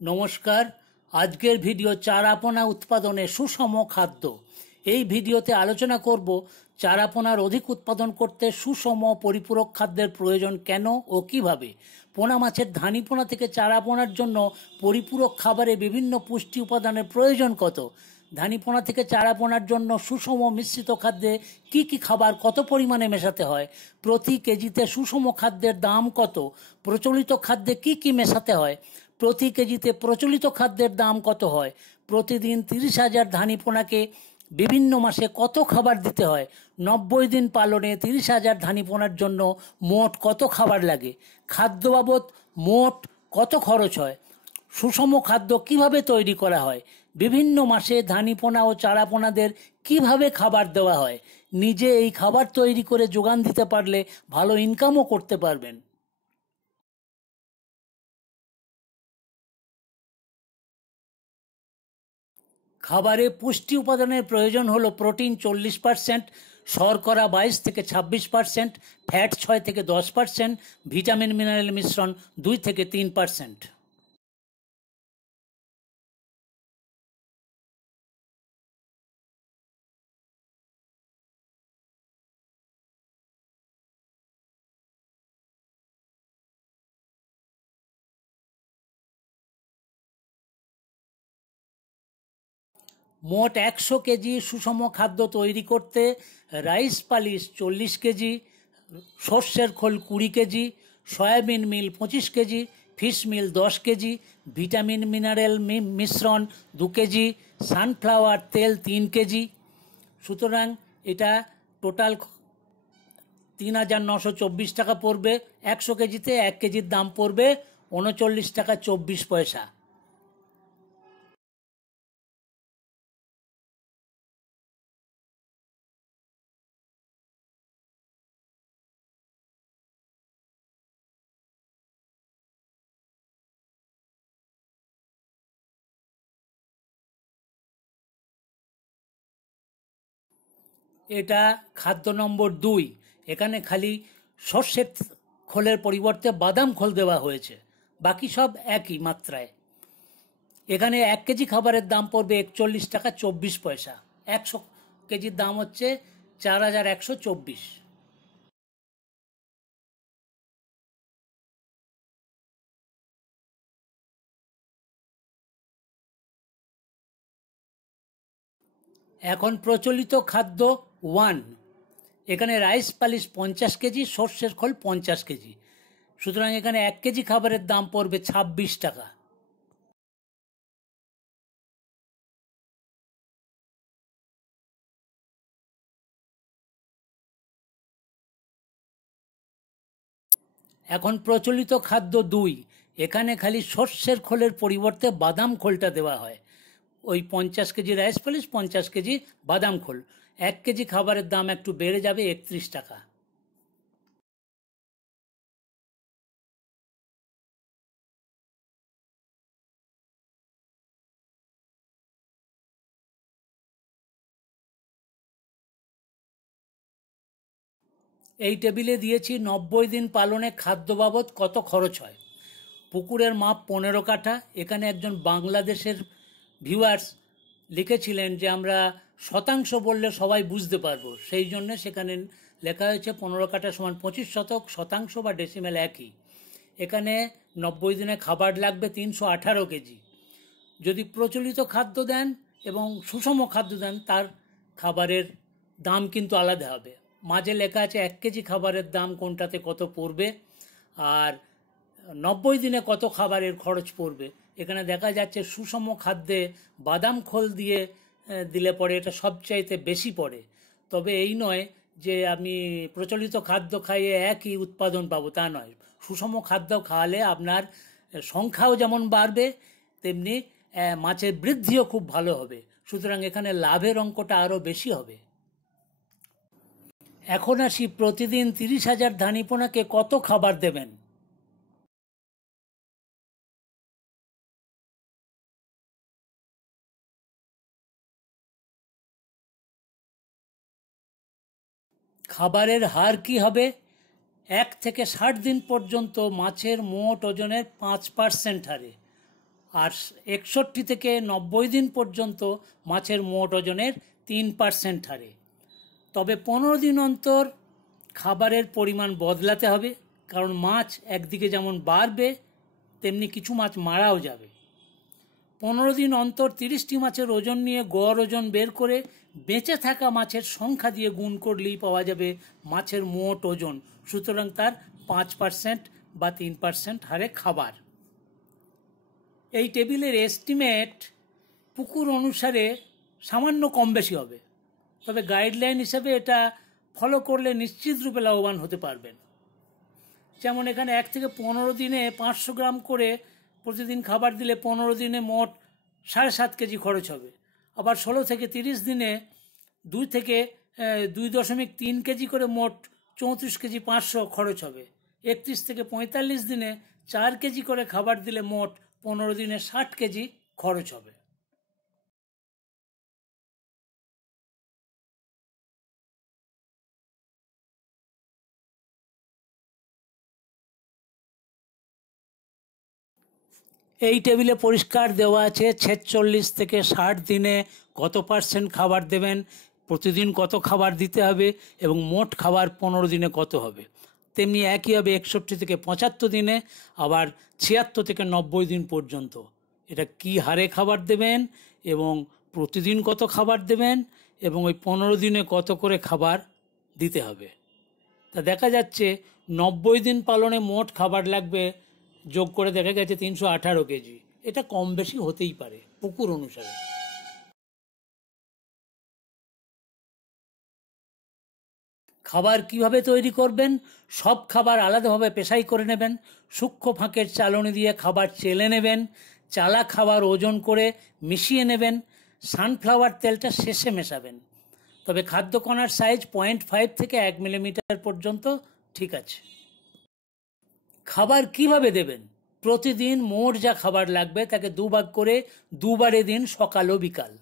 নমস্কার। আজকের ভিডিও চারাপোনা উৎপাদনে সুষম খাদ্য। এই ভিডিওতে আলোচনা করব চারাপোনার অধিক উৎপাদন করতে সুষম পরিপূরক খাদ্যের প্রয়োজন কেন ও কিভাবে। পোনা মাছের ধানীপোনা থেকে চারাপোনার জন্য পরিপূরক খাবারে বিভিন্ন পুষ্টি উপাদানের প্রয়োজন কত, ধানীপোনা থেকে চারাপোনার জন্য সুষম মিশ্রিত খাদ্যে কি কি খাবার কত পরিমাণে মেশাতে হয়, প্রতি কেজিতে সুষম খাদ্যের দাম কত, প্রচলিত খাদ্যে কি কি মেশাতে হয়, প্রতি কেজিতে প্রচলিত খাদ্যের দাম কত হয়, প্রতিদিন 30,000 ধানীপোনাকে বিভিন্ন মাসে কত খাবার দিতে হয়, 90 দিন পালনে 30,000 ধানীপোনার জন্য মোট কত খাবার লাগে, খাদ্য বাবদ মোট কত খরচ হয়, সুষম খাদ্য কিভাবে তৈরি করা হয়, বিভিন্ন মাসে ধানীপোনা ও চারাপোনাদের কিভাবে খাবার দেওয়া হয়, নিজে এই খাবার তৈরি করে যোগান দিতে পারলে ভালো ইনকামও করতে পারবেন। খাবারে পুষ্টি উপাদানের প্রয়োজন হলো প্রোটিন 40%, শর্করা 22 থেকে 26%, ফ্যাট 6 থেকে 10%, ভিটামিন মিনারেল মিশ্রণ 2 থেকে 3%। মোট 100 কেজি সুষম খাদ্য তৈরি করতে রাইস পালিশ 40 কেজি, সর্ষের খোল 20 কেজি, সয়াবিন মিল 25 KG, fish meal 10 KG, vitamin mineral মিশ্রণ 2 কেজি, সানফ্লাওয়ার তেল 3 কেজি। সুতরাং এটা টোটাল 3,924 টাকা পড়বে। 100 কেজিতে 1 কেজির দাম পড়বে 39 টাকা 24 পয়সা। এটা খাদ্য নম্বর 2। এখানে খালি সর্ষের খোলের পরিবর্তে বাদাম খোল দেওয়া হয়েছে, বাকি সব একই মাত্রায়। এখানে 1 কেজি খাবারের দাম পড়বে 41 টাকা 24 পয়সা। 100 কেজির দাম হচ্ছে 4,124। এখন প্রচলিত খাদ্য 1। এখানে রাইস পালিশ 50 কেজি, সর্ষের খোল 50 কেজি। সুতরাং এখানে 1 কেজি খাবারের দাম পড়বে 26 টাকা। এখন প্রচলিত খাদ্য 2। এখানে খালি সর্ষের খোলের পরিবর্তে বাদাম খোলটা দেওয়া হয়। ওই 50 কেজি রাইস পালিশ, 50 কেজি বাদাম খোল। 1 কেজি খাবারের দাম একটু বেড়ে যাবে 31 টাকা। এই টেবিলে দিয়েছি 90 দিন পালনে খাদ্য বাবদ কত খরচ হয়। পুকুরের মাপ 15 কাঠা। এখানে একজন বাংলাদেশের ভিউয়ার্স লিখেছিলেন যে আমরা শতাংশ বললে সবাই বুঝতে পারবো, সেই জন্য সেখানে লেখা হয়েছে 15 কাঠা সমান 25 শতক। শতাংশ বা ডেসিমেল একই। এখানে 90 দিনে খাবার লাগবে 318 কেজি। যদি প্রচলিত খাদ্য দেন এবং সুষম খাদ্য দেন, তার খাবারের দাম কিন্তু আলাদা হবে। মাঝে লেখা আছে 1 কেজি খাবারের দাম কোনটাতে কত পড়বে আর 90 দিনে কত খাবারের খরচ পড়বে। এখানে দেখা যাচ্ছে সুষম খাদ্যে বাদাম খোল দিয়ে দিলে পরে এটা সবচাইতে বেশি পড়ে। তবে এই নয় যে আমি প্রচলিত খাদ্য খাইয়ে একই উৎপাদন পাবো, তা নয়। সুষম খাদ্য খাওয়ালে আপনার সংখ্যাও যেমন বাড়বে, তেমনি মাছের বৃদ্ধিও খুব ভালো হবে। সুতরাং এখানে লাভের অঙ্কটা আরও বেশি হবে। এখন আসি প্রতিদিন 30,000 ধানীপোনাকে কত খাবার দেবেন। খাবারের হার কি হবে? 1 থেকে 60 দিন পর্যন্ত মাছের মোট ওজনের 5% হারে, আর 61 থেকে 90 দিন পর্যন্ত মাছের মোট ওজনের 3% হারে। তবে 15 দিন অন্তর খাবারের পরিমাণ বদলাতে হবে, কারণ মাছ একদিকে যেমন বাড়বে তেমনি কিছু মাছ মারাও যাবে। 15 দিন অন্তর 30টি মাছের ওজন নিয়ে গড় ওজন বের করে বেঁচে থাকা মাছের সংখ্যা দিয়ে গুণ করলেই পাওয়া যাবে মাছের মোট ওজন। সুতরাং তার 5% বা 3% হারে খাবার। এই টেবিলের এস্টিমেট পুকুর অনুসারে সামান্য কম বেশি হবে, তবে গাইডলাইন হিসেবে এটা ফলো করলে নিশ্চিত রূপে লাভবান হতে পারবেন। যেমন এখানে 1 থেকে 15 দিনে 500 গ্রাম করে প্রতিদিন খাবার দিলে 15 দিনে মোট 7.5 কেজি খরচ হবে। আবার 16 থেকে 30 দিনে 2.3 কেজি করে মোট 34 কেজি 500 খরচ হবে। 31 থেকে 45 দিনে 4 কেজি করে খাবার দিলে মোট 15 দিনে 60 কেজি খরচ হবে। এই টেবিলে পরিষ্কার দেওয়া আছে 46 থেকে 60 দিনে কত % খাবার দেবেন, প্রতিদিন কত খাবার দিতে হবে এবং মোট খাবার 15 দিনে কত হবে। তেমনি একই হবে 61 থেকে 75 দিনে, আবার 76 থেকে 90 দিন পর্যন্ত। এটা কি হারে খাবার দেবেন এবং প্রতিদিন কত খাবার দেবেন এবং ওই 15 দিনে কত করে খাবার দিতে হবে। তা দেখা যাচ্ছে 90 দিন পালনে মোট খাবার লাগবে, যোগ করে দেখা গেছে 318 কেজি। এটা কম বেশি হতেই পারে পুকুর অনুসারে। খাবার কিভাবে তৈরি করবেন? সব খাবার আলাদাভাবে পেশাই করে নেবেন। সূক্ষ্ম ফাঁকের চালনি দিয়ে খাবার চেলে নেবেন। চালা খাবার ওজন করে মিশিয়ে নেবেন। সানফ্লাওয়ার তেলটা শেষে মেশাবেন। তবে খাদ্যকণার সাইজ 0.5 থেকে 1 মিলিমিটার পর্যন্ত ঠিক আছে। খাবার কিভাবে দেবেন? প্রতিদিন মোট যা খাবার লাগবে তাকে দুভাগ করে দুবারে দিন, সকাল ও বিকাল।